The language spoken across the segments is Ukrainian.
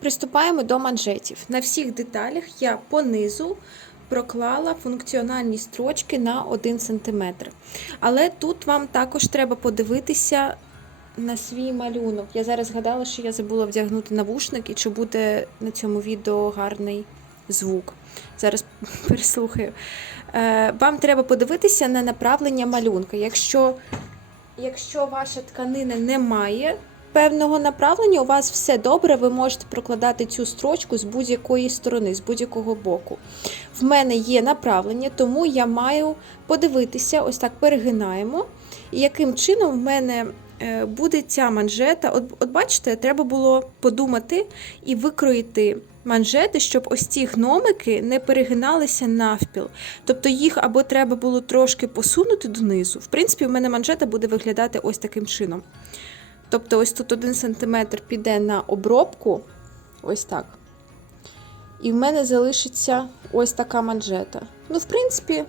Приступаємо до манжетів. На всіх деталях я понизу проклала функціональні строчки на 1 см. Але тут вам також треба подивитися на свій малюнок. Я зараз згадала, що я забула вдягнути навушник і чи буде на цьому відео гарний звук. Зараз переслухаю. Е, Вам треба подивитися на направлення малюнка. Якщо, якщо ваша тканина не має певного направлення, у вас все добре, ви можете прокладати цю строчку з будь-якої сторони, з будь-якого боку. В мене є направлення, тому я маю подивитися, ось так перегинаємо, і яким чином в мене е, буде ця манжета. От, от бачите, треба було подумати і викроїти манжети, щоб ось ці гномики не перегиналися навпіл. Тобто їх або треба було трошки посунути донизу. В принципі, в мене манжета буде виглядати ось таким чином. Тобто, ось тут 1 см піде на обробку, ось так. І в мене залишиться ось така манжета. Ну, в принципі,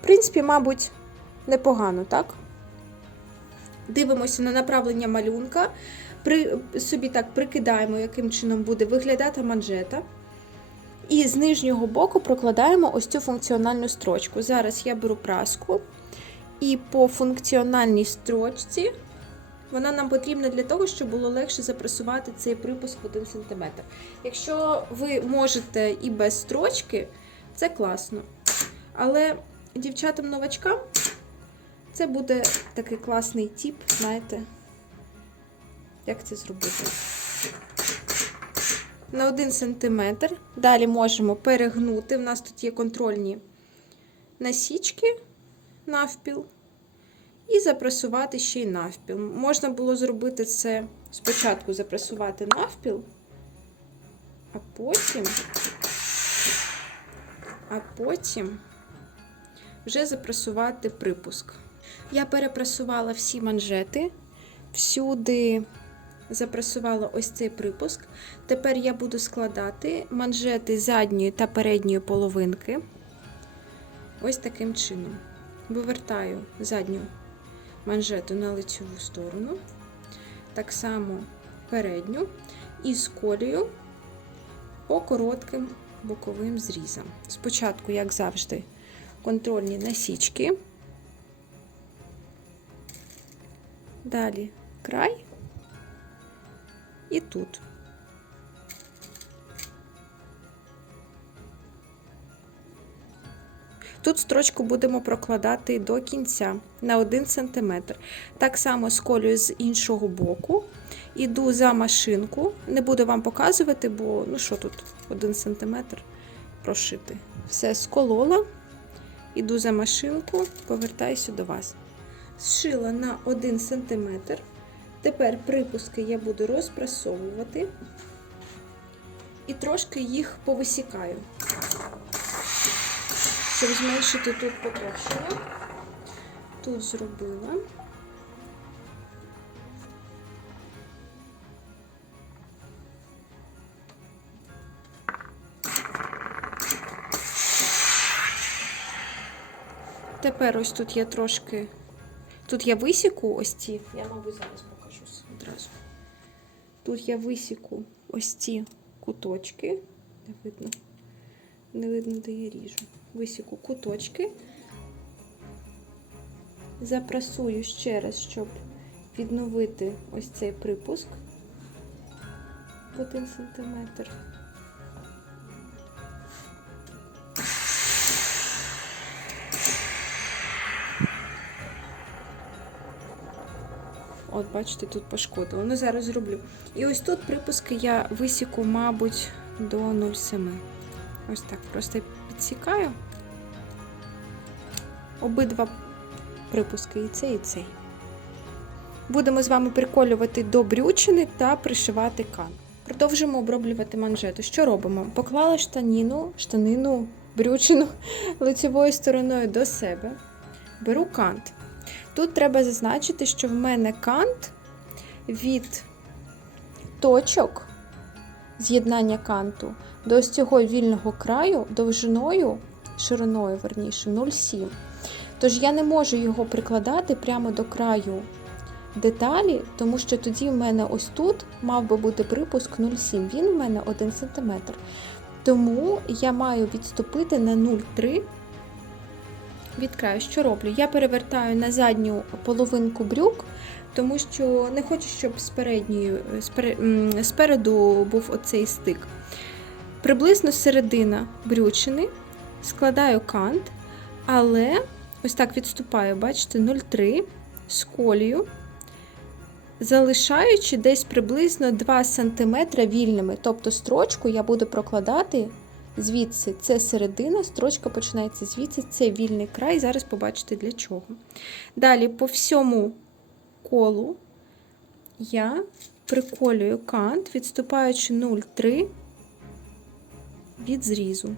в принципі, мабуть, непогано, так? Дивимося на направлення малюнка. При, собі так прикидаємо, яким чином буде виглядати манжета. І з нижнього боку прокладаємо ось цю функціональну строчку. Зараз я беру праску і по функціональній строчці вона нам потрібна для того, щоб було легше запресувати цей припуск в 1 см. Якщо ви можете і без строчки, це класно. Але дівчатам-новачкам це буде такий класний тіп, знаєте, як це зробити. На 1 см. Далі можемо перегнути. У нас тут є контрольні насічки навпіл. І запресувати ще й навпіл. Можна було зробити це спочатку запресувати навпіл, а потім, а потім вже запресувати припуск. Я перепресувала всі манжети, всюди запресувала ось цей припуск. Тепер я буду складати манжети задньої та передньої половинки. Ось таким чином. Вивертаю задню манжету на лицеву сторону, так само передню і з колію по коротким боковим зрізам. Спочатку, як завжди, контрольні насічки, далі край і тут. Тут строчку будемо прокладати до кінця на 1 см. Так само сколюю з іншого боку. Іду за машинку. Не буду вам показувати, бо ну що тут 1 см прошити. Все сколола. Іду за машинку, повертаюся до вас. Зшила на 1 см. Тепер припуски я буду розпрасовувати і трошки їх повисікаю щоб зменшити тут потовщення. Тут зробила. Тепер ось тут я трошки, тут я висіку ось ці, я, мабуть, зараз покажу одразу. Тут я висіку ось ці куточки, не видно, не видно, де я ріжу висіку куточки, запрасую ще раз, щоб відновити ось цей припуск в 1 см. От, бачите, тут пошкодило. Ну, зараз зроблю. І ось тут припуски я висіку, мабуть, до 0,7. Ось так. Просто підсікаю обидва припуски, і цей, і цей. Будемо з вами приколювати до брючини та пришивати кан. Продовжимо оброблювати манжету. Що робимо? Поклала штаніну, штанину, брючину лицевою стороною до себе. Беру кант. Тут треба зазначити, що в мене кант від точок з'єднання канту до ось цього вільного краю довжиною, шириною, верніше, 0,7. Тож я не можу його прикладати прямо до краю деталі, тому що тоді в мене ось тут мав би бути припуск 0,7. Він в мене 1 см. Тому я маю відступити на 0,3 від краю. Що роблю? Я перевертаю на задню половинку брюк, тому що не хочу, щоб з передньої, спереду був оцей стик. Приблизно середина брючини, складаю кант, але ось так відступаю, бачите, 0,3 сколію, залишаючи десь приблизно 2 см вільними. Тобто строчку я буду прокладати звідси. Це середина, строчка починається звідси, це вільний край. Зараз побачите для чого. Далі по всьому колу я приколюю кант, відступаючи 0,3 від зрізу.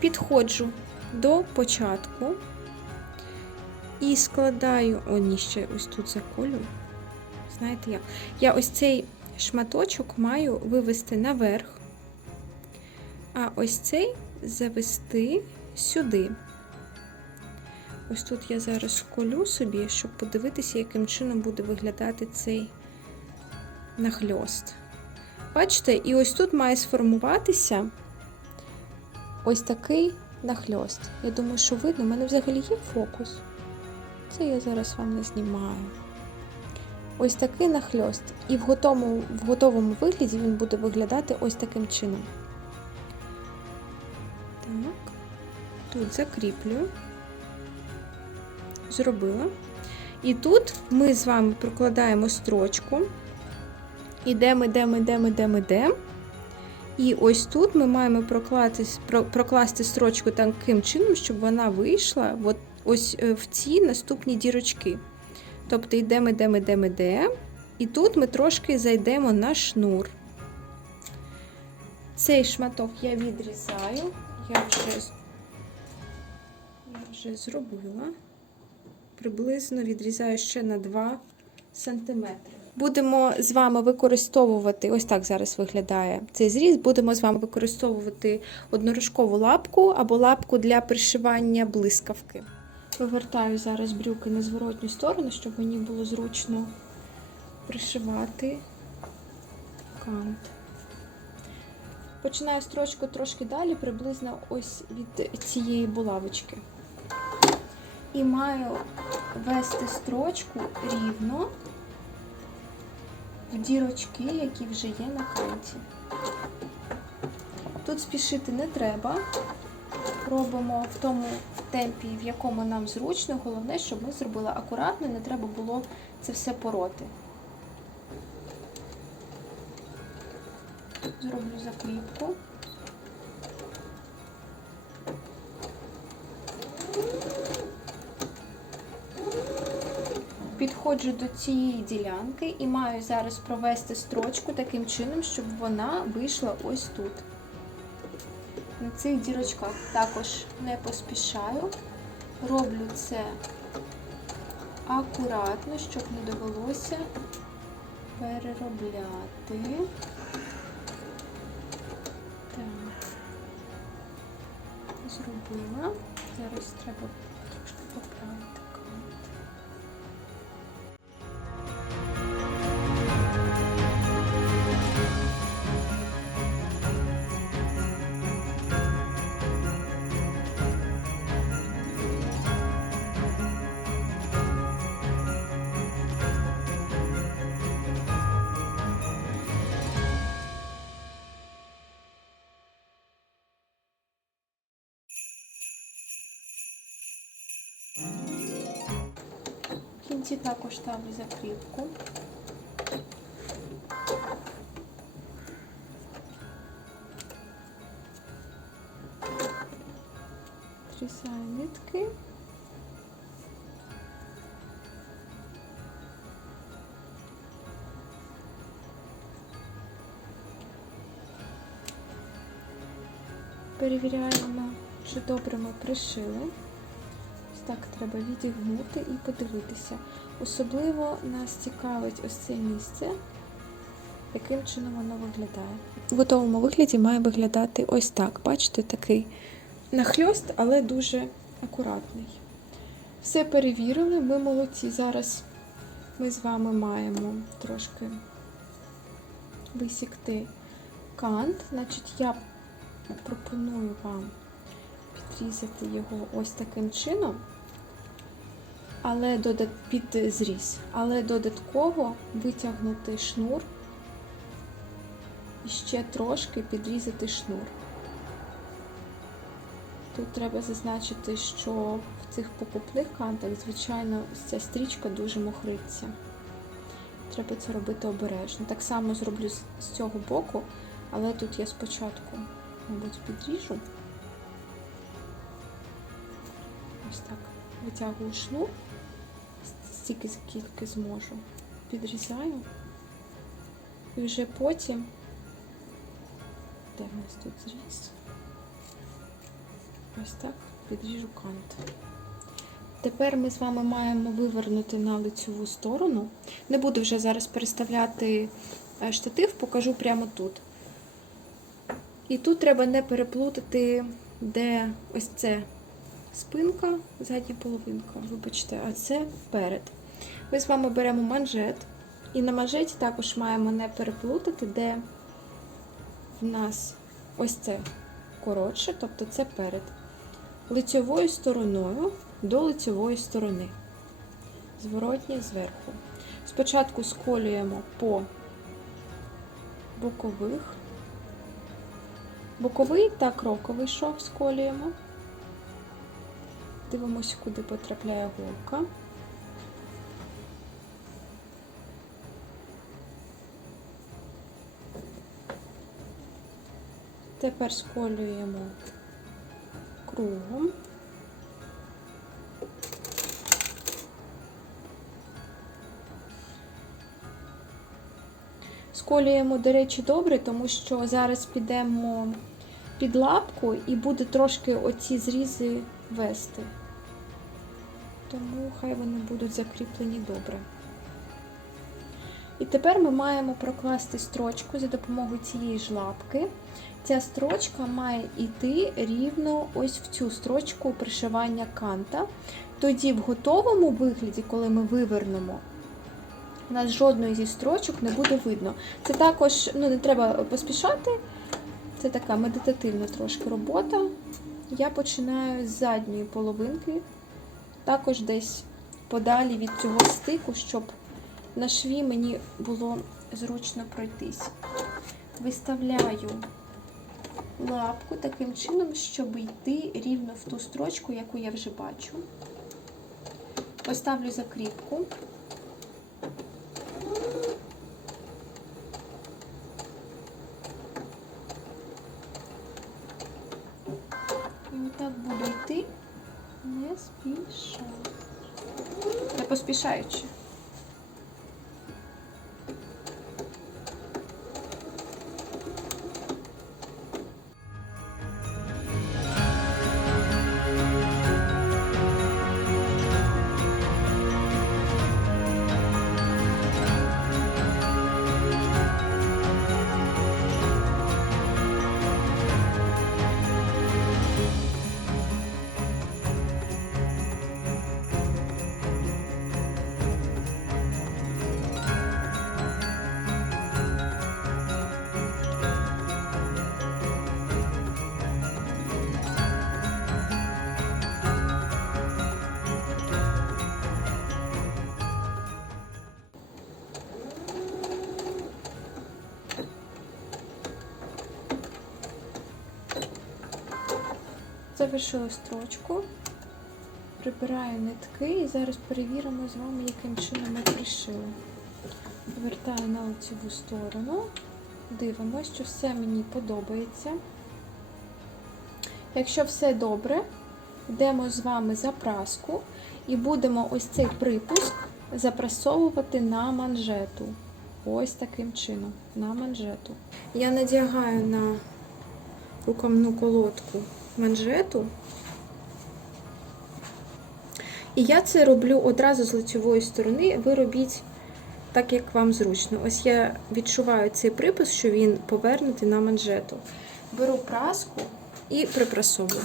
Підходжу до початку і складаю, о, ні, ще ось тут заколю. Знаєте як? Я ось цей шматочок маю вивести наверх, а ось цей завести сюди. Ось тут я зараз колю собі, щоб подивитися, яким чином буде виглядати цей нахльост. Бачите, і ось тут має сформуватися ось такий нахльост. Я думаю, що видно, у мене взагалі є фокус. Це я зараз вам не знімаю. Ось такий нахльост. І в готовому, в готовому вигляді він буде виглядати ось таким чином. Так, тут закріплю. Зробила. І тут ми з вами прокладаємо строчку. Ідемо, йдемо, йдемо, йдемо, йдемо. І ось тут ми маємо прокласти строчку таким чином, щоб вона вийшла от ось е, в ці наступні дірочки. Тобто йдемо, йдемо, йдемо, йдемо. І тут ми трошки зайдемо на шнур. Цей шматок я відрізаю, я вже, я вже зробила. Приблизно відрізаю ще на 2 см. Будемо з вами використовувати, ось так зараз виглядає цей зріз. Будемо з вами використовувати однорожкову лапку або лапку для пришивання блискавки. Повертаю зараз брюки на зворотню сторону, щоб мені було зручно пришивати кант. Починаю строчку трошки далі, приблизно ось від цієї булавочки. І маю вести строчку рівно в дірочки, які вже є на канті. Тут спішити не треба. Робимо в тому темпі, в якому нам зручно. Головне, щоб ми зробили акуратно, не треба було це все пороти. Зроблю закріпку. Підходжу до цієї ділянки і маю зараз провести строчку таким чином, щоб вона вийшла ось тут. На цих дірочках також не поспішаю. Роблю це акуратно, щоб не довелося переробляти. Так, зробила. Зараз треба трошки поправити В кінці також ставлю закріпку. Трісаю нитки. перевіряємо, чи добре ми пришили. Так треба відігнути і подивитися. Особливо нас цікавить ось це місце, яким чином воно виглядає. В готовому вигляді має виглядати ось так. Бачите, такий нахльост, але дуже акуратний. Все перевірили, ми молодці. Зараз ми з вами маємо трошки висікти кант. Значить, я пропоную вам підрізати його ось таким чином, але додат... під зріз, але додатково витягнути шнур і ще трошки підрізати шнур. Тут треба зазначити, що в цих покупних кантах, звичайно, ця стрічка дуже мохриться. Треба це робити обережно. Так само зроблю з цього боку, але тут я спочатку, мабуть, підріжу. Ось так. Витягую шнур, стільки скільки зможу. Підрізаю. І вже потім, де в нас тут зріз? Ось так підріжу кант. Тепер ми з вами маємо вивернути на лицьову сторону. Не буду вже зараз переставляти е, штатив, покажу прямо тут. І тут треба не переплутати, де ось це спинка, задня половинка, вибачте, а це перед. Ми з вами беремо манжет. І на манжеті також маємо не переплутати, де в нас ось це коротше, тобто це перед. Лицьовою стороною до лицьової сторони. Зворотні зверху. Спочатку сколюємо по бокових. Боковий та кроковий шов сколюємо. Дивимося, куди потрапляє голка. Тепер сколюємо кругом. Сколюємо, до речі, добре, тому що зараз підемо під лапку і буде трошки оці зрізи вести. Тому хай вони будуть закріплені добре. І тепер ми маємо прокласти строчку за допомогою цієї ж лапки. Ця строчка має йти рівно ось в цю строчку пришивання канта. Тоді в готовому вигляді, коли ми вивернемо, у нас жодної зі строчок не буде видно. Це також ну, не треба поспішати, це така медитативна трошки робота. Я починаю з задньої половинки, також десь подалі від цього стику, щоб на шві мені було зручно пройтись. Виставляю лапку таким чином, щоб йти рівно в ту строчку, яку я вже бачу. Поставлю закріпку. І отак буду йти, не спіша. Не поспішаючи. Завершила строчку, прибираю нитки і зараз перевіримо з вами, яким чином ми пришили. Повертаю на лицеву сторону, дивимося, що все мені подобається. Якщо все добре, йдемо з вами за праску і будемо ось цей припуск запрасовувати на манжету. Ось таким чином, на манжету. Я надягаю на рукавну колодку манжету. І я це роблю одразу з лицьової сторони. Ви робіть так, як вам зручно. Ось я відчуваю цей припис, що він повернутий на манжету. Беру праску і припрасовую.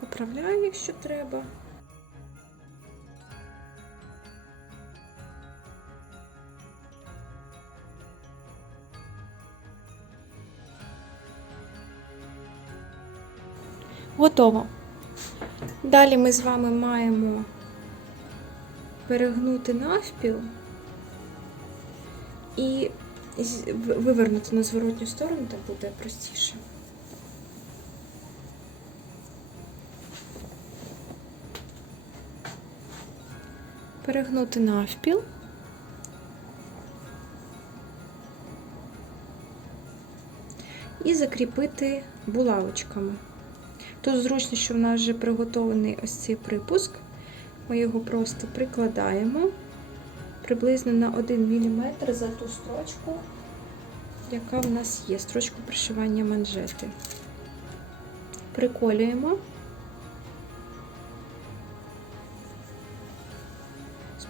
Поправляю, якщо треба. Готово. Далі ми з вами маємо перегнути навпіл і вивернути на зворотню сторону, так буде простіше. Перегнути навпіл. І закріпити булавочками. Тут зручно, що в нас вже приготований ось цей припуск. Ми його просто прикладаємо приблизно на 1 мм за ту строчку, яка в нас є, строчку пришивання манжети. Приколюємо.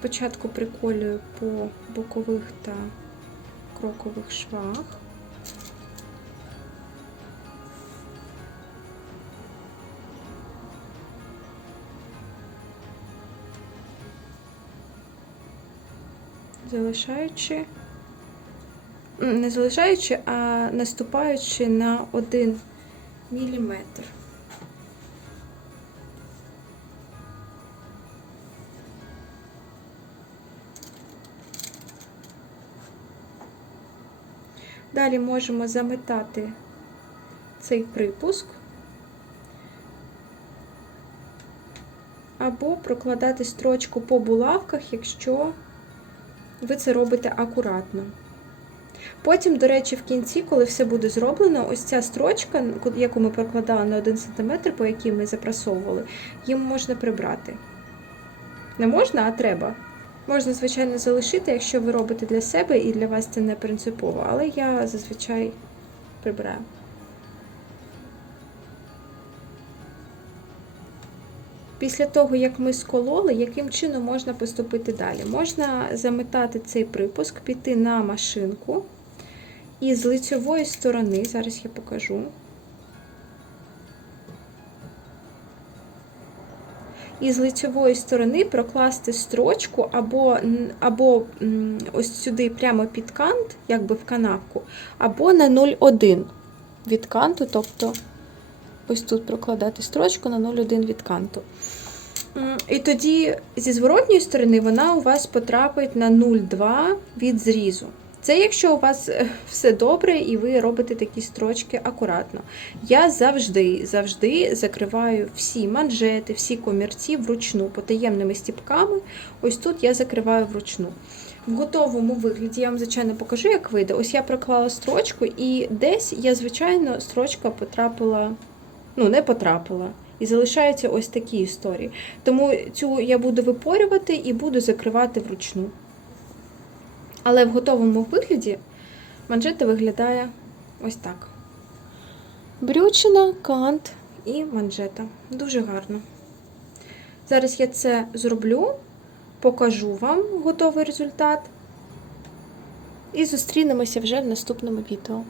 Спочатку приколюю по бокових та крокових швах. залишаючи, не залишаючи, а наступаючи на 1 міліметр. Далі можемо заметати цей припуск або прокладати строчку по булавках, якщо ви це робите акуратно. Потім, до речі, в кінці, коли все буде зроблено, ось ця строчка, яку ми прокладали на 1 см, по якій ми запрасовували, їм можна прибрати. Не можна, а треба. Можна, звичайно, залишити, якщо ви робите для себе і для вас це не принципово, але я зазвичай прибираю. Після того, як ми скололи, яким чином можна поступити далі? Можна заметати цей припуск, піти на машинку і з лицьової сторони, зараз я покажу. І з лицьової сторони прокласти строчку або або ось сюди прямо під кант, якби в канавку, або на 0,1 від канту, тобто ось тут прокладати строчку на 0,1 від канту. І тоді зі зворотньої сторони вона у вас потрапить на 0,2 від зрізу. Це якщо у вас е, все добре і ви робите такі строчки акуратно. Я завжди завжди закриваю всі манжети, всі комірці вручну потаємними стіпками. Ось тут я закриваю вручну. В готовому вигляді я вам, звичайно, покажу, як вийде. Ось я проклала строчку, і десь я, звичайно, строчка потрапила, ну, не потрапила. І залишаються ось такі історії. Тому цю я буду випорювати і буду закривати вручну. Але в готовому вигляді манжета виглядає ось так. Брючина, кант і манжета. Дуже гарно. Зараз я це зроблю, покажу вам готовий результат. І зустрінемося вже в наступному відео.